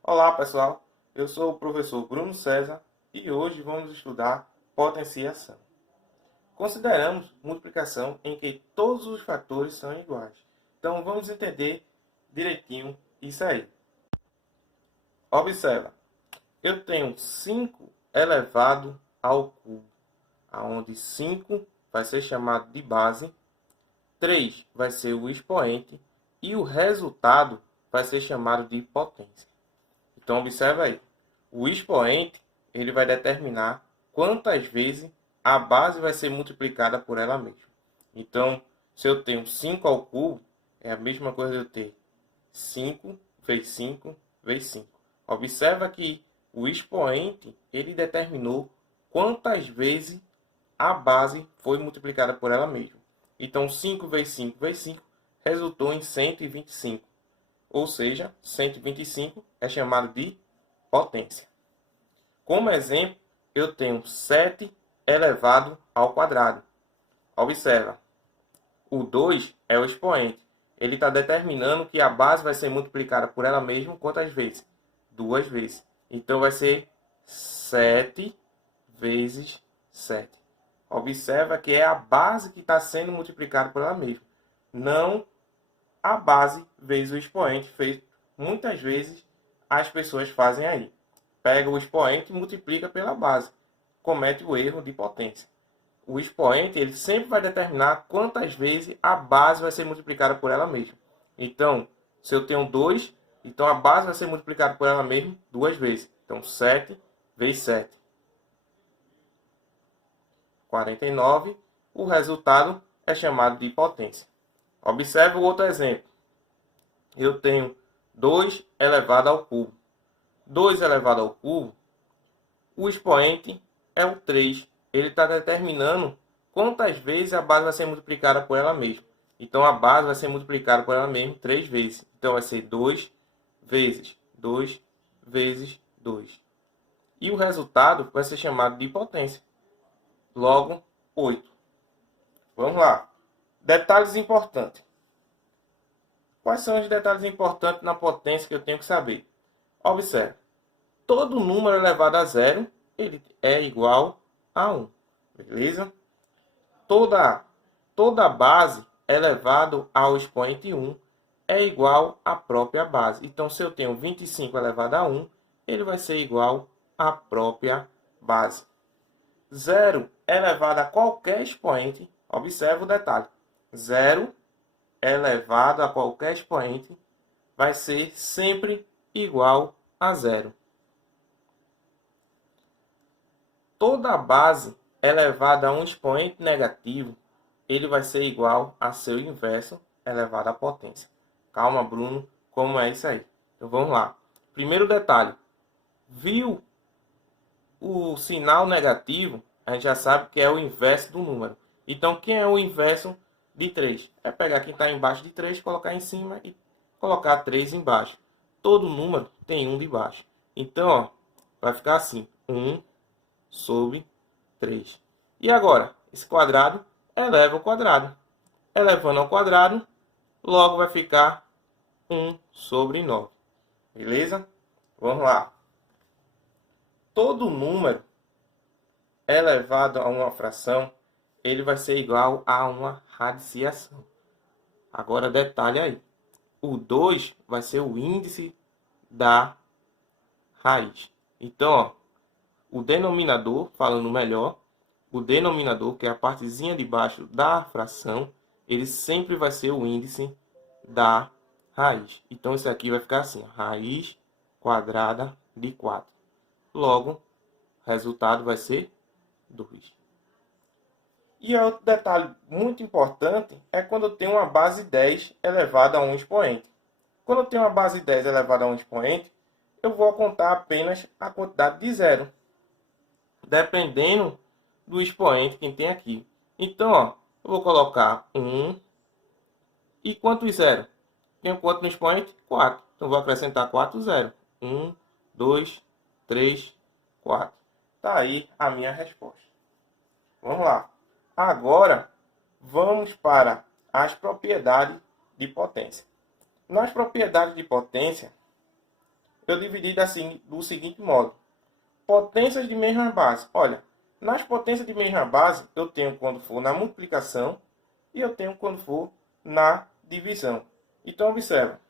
Olá pessoal, eu sou o professor Bruno César e hoje vamos estudar potenciação. Consideramos multiplicação em que todos os fatores são iguais. Então vamos entender direitinho isso aí. Observa, eu tenho 5 elevado ao cubo, onde 5 vai ser chamado de base, 3 vai ser o expoente e o resultado vai ser chamado de potência. Então, observa aí. O expoente ele vai determinar quantas vezes a base vai ser multiplicada por ela mesma. Então, se eu tenho 5 ao cubo, é a mesma coisa de eu ter 5 vezes 5 vezes 5. Observa que o expoente ele determinou quantas vezes a base foi multiplicada por ela mesma. Então, 5 vezes 5 vezes 5 resultou em 125. Ou seja, 125 é chamado de potência. Como exemplo, eu tenho 7 elevado ao quadrado. Observa, o 2 é o expoente. Ele está determinando que a base vai ser multiplicada por ela mesma quantas vezes? 2 vezes. Então, vai ser 7 vezes 7. Observa que é a base que está sendo multiplicada por ela mesma. Não a base vezes o expoente, feito muitas vezes as pessoas fazem aí. Pega o expoente e multiplica pela base. Comete o erro de potência. O expoente ele sempre vai determinar quantas vezes a base vai ser multiplicada por ela mesma. Então, se eu tenho 2, então a base vai ser multiplicada por ela mesma 2 vezes. Então, 7 vezes 7. 49. O resultado é chamado de potência. Observe o outro exemplo. Eu tenho 2 elevado ao cubo. 2 elevado ao cubo, o expoente é o 3. Ele está determinando quantas vezes a base vai ser multiplicada por ela mesma. Então, a base vai ser multiplicada por ela mesma 3 vezes. Então, vai ser 2 vezes 2 vezes 2. E o resultado vai ser chamado de potência. Logo, 8. Vamos lá. Detalhes importantes. Quais são os detalhes importantes na potência que eu tenho que saber? Observe. Todo número elevado a zero ele é igual a 1. Beleza? Toda base elevado ao expoente 1 é igual à própria base. Então, se eu tenho 25 elevado a 1, ele vai ser igual à própria base. 0 elevado a qualquer expoente, observe o detalhe. 0 elevado a qualquer expoente vai ser sempre igual a 0. Toda base elevada a um expoente negativo, ele vai ser igual a seu inverso elevado à potência. Calma, Bruno, como é isso aí? Então vamos lá. Primeiro detalhe. Viu o sinal negativo? A gente já sabe que é o inverso do número. Então, quem é o inverso de 3? É pegar quem está embaixo de 3, colocar em cima e colocar 3 embaixo. Todo número tem 1 de baixo. Então, ó, vai ficar assim. 1 sobre 3. E agora, esse quadrado eleva ao quadrado. Elevando ao quadrado, logo vai ficar 1 sobre 9. Beleza? Vamos lá. Todo número elevado a uma fração, ele vai ser igual a uma radiciação. Agora, detalhe aí. O 2 vai ser o índice da raiz. Então, ó, o denominador, falando melhor, o denominador, que é a partezinha de baixo da fração, ele sempre vai ser o índice da raiz. Então, isso aqui vai ficar assim, raiz quadrada de 4. Logo, o resultado vai ser 2. E outro detalhe muito importante é quando eu tenho uma base 10 elevada a um expoente. Quando eu tenho uma base 10 elevada a um expoente, eu vou contar apenas a quantidade de zero, dependendo do expoente que tem aqui. Então, ó, eu vou colocar 1 e quantos zero? Tenho quanto no expoente? 4. Então, vou acrescentar 4 zero. 1, 2, 3, 4. Tá aí a minha resposta. Vamos lá. Agora, vamos para as propriedades de potência. Nas propriedades de potência, eu dividi assim, do seguinte modo. Potências de mesma base. Olha, nas potências de mesma base, eu tenho quando for na multiplicação e eu tenho quando for na divisão. Então, observa.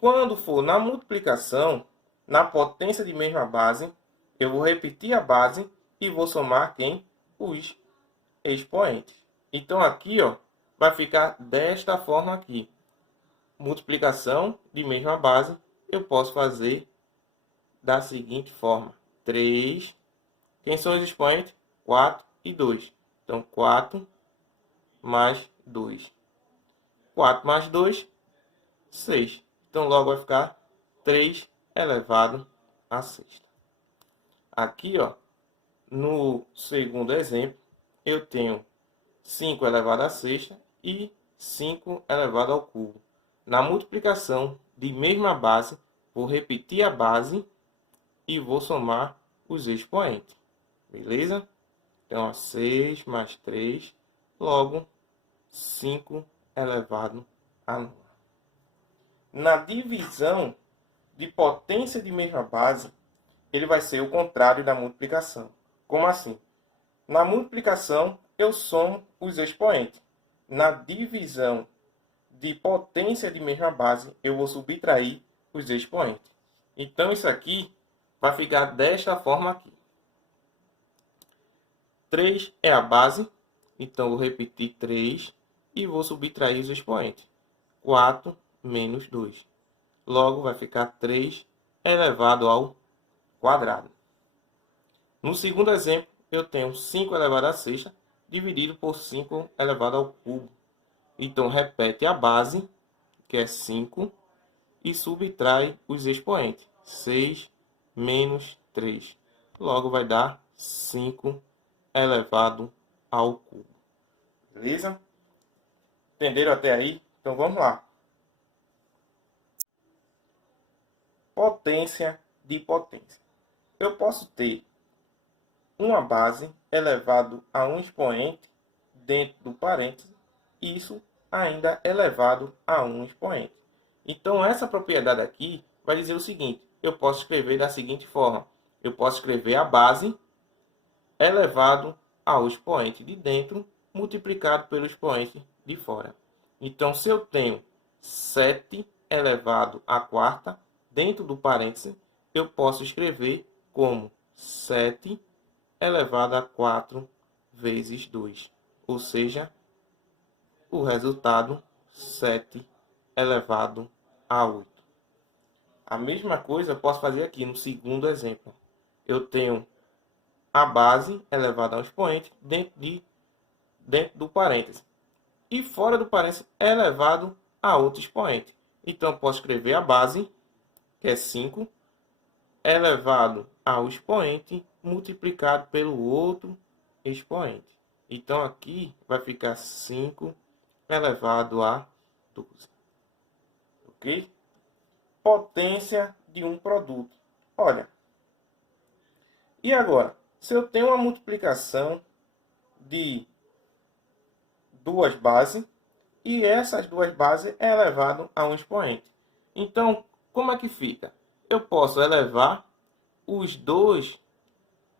Quando for na multiplicação, na potência de mesma base, eu vou repetir a base e vou somar quem? Os expoentes. Então, aqui, ó, vai ficar desta forma aqui. Multiplicação de mesma base, eu posso fazer da seguinte forma. 3. Quem são os expoentes? 4 e 2. Então, 4 mais 2. 4 mais 2, 6. Então, logo vai ficar 3 elevado a sexta. Aqui, ó, no segundo exemplo, eu tenho 5 elevado a sexta e 5 elevado ao cubo. Na multiplicação de mesma base, vou repetir a base e vou somar os expoentes. Beleza? Então, 6 mais 3, logo 5 elevado a 9. Na divisão de potência de mesma base, ele vai ser o contrário da multiplicação. Como assim? Na multiplicação, eu somo os expoentes. Na divisão de potência de mesma base, eu vou subtrair os expoentes. Então, isso aqui vai ficar desta forma aqui. 3 é a base, então vou repetir 3 e vou subtrair os expoentes. 4 menos 2. Logo, vai ficar 3 elevado ao quadrado. No segundo exemplo, eu tenho 5 elevado a sexta dividido por 5 elevado ao cubo. Então, repete a base, que é 5, e subtrai os expoentes. 6 menos 3. Logo, vai dar 5 elevado ao cubo. Beleza? Entenderam até aí? Então, vamos lá. Potência de potência. Eu posso ter uma base elevado a um expoente dentro do parêntese, isso ainda elevado a um expoente. Então, essa propriedade aqui vai dizer o seguinte, eu posso escrever da seguinte forma, eu posso escrever a base elevado ao expoente de dentro, multiplicado pelo expoente de fora. Então, se eu tenho 7 elevado à quarta, dentro do parêntese, eu posso escrever como 7 elevado a 4 vezes 2. Ou seja, o resultado 7 elevado a 8. A mesma coisa eu posso fazer aqui no segundo exemplo. Eu tenho a base elevada ao expoente dentro do parêntese. E fora do parêntese elevado a outro expoente. Então, eu posso escrever a base, que é 5, elevado ao expoente multiplicado pelo outro expoente. Então, aqui vai ficar 5 elevado a 12. Ok? Potência de um produto. Olha. E agora? Se eu tenho uma multiplicação de duas bases e essas duas bases é elevado a um expoente. Então, como é que fica? Eu posso elevar os dois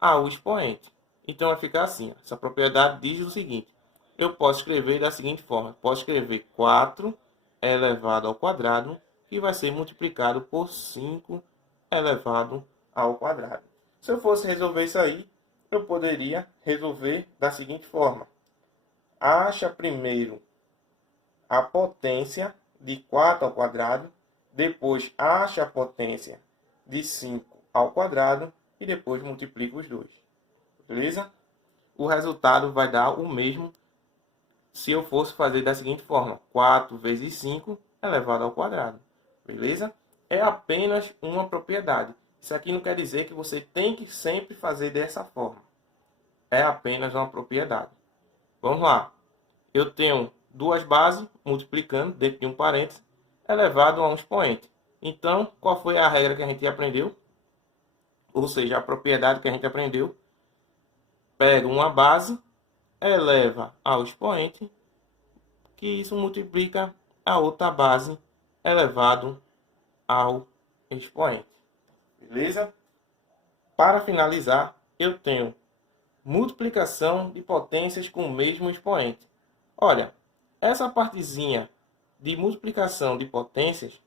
ao expoente. Então, vai ficar assim. Essa propriedade diz o seguinte. Eu posso escrever da seguinte forma. Posso escrever 4 elevado ao quadrado, que vai ser multiplicado por 5 elevado ao quadrado. Se eu fosse resolver isso aí, eu poderia resolver da seguinte forma. Acha primeiro a potência de 4 ao quadrado, depois acha a potência de 5 ao quadrado e depois multiplica os dois. Beleza? O resultado vai dar o mesmo se eu fosse fazer da seguinte forma. 4 vezes 5 elevado ao quadrado. Beleza? É apenas uma propriedade. Isso aqui não quer dizer que você tem que sempre fazer dessa forma. É apenas uma propriedade. Vamos lá. Eu tenho duas bases multiplicando dentro de um parênteses elevado a um expoente. Então, qual foi a regra que a gente aprendeu? Ou seja, a propriedade que a gente aprendeu. pega uma base, eleva ao expoente, que isso multiplica a outra base elevado ao expoente. Beleza? Para finalizar, eu tenho multiplicação de potências com o mesmo expoente. Olha, essa partezinha de multiplicação de potências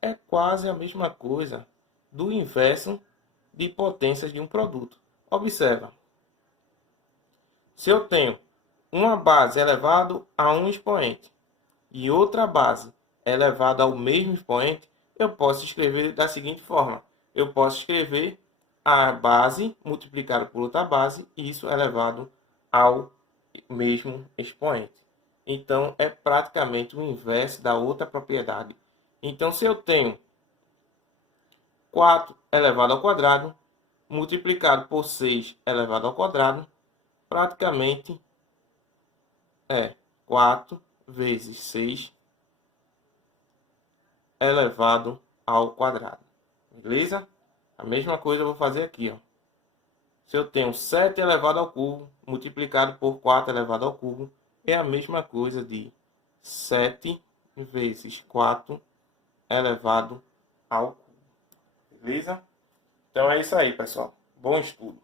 é quase a mesma coisa do inverso de potências de um produto. Observa, se eu tenho uma base elevado a um expoente e outra base elevada ao mesmo expoente, eu posso escrever da seguinte forma. Eu posso escrever a base multiplicada por outra base, e isso elevado ao mesmo expoente. Então, é praticamente o inverso da outra propriedade. Então, se eu tenho 4 elevado ao quadrado, multiplicado por 6 elevado ao quadrado, praticamente é 4 vezes 6 elevado ao quadrado. Beleza? A mesma coisa eu vou fazer aqui, ó. Se eu tenho 7 elevado ao cubo, multiplicado por 4 elevado ao cubo, é a mesma coisa de 7 vezes 4 elevado ao cubo. Beleza? Então é isso aí, pessoal. Bom estudo.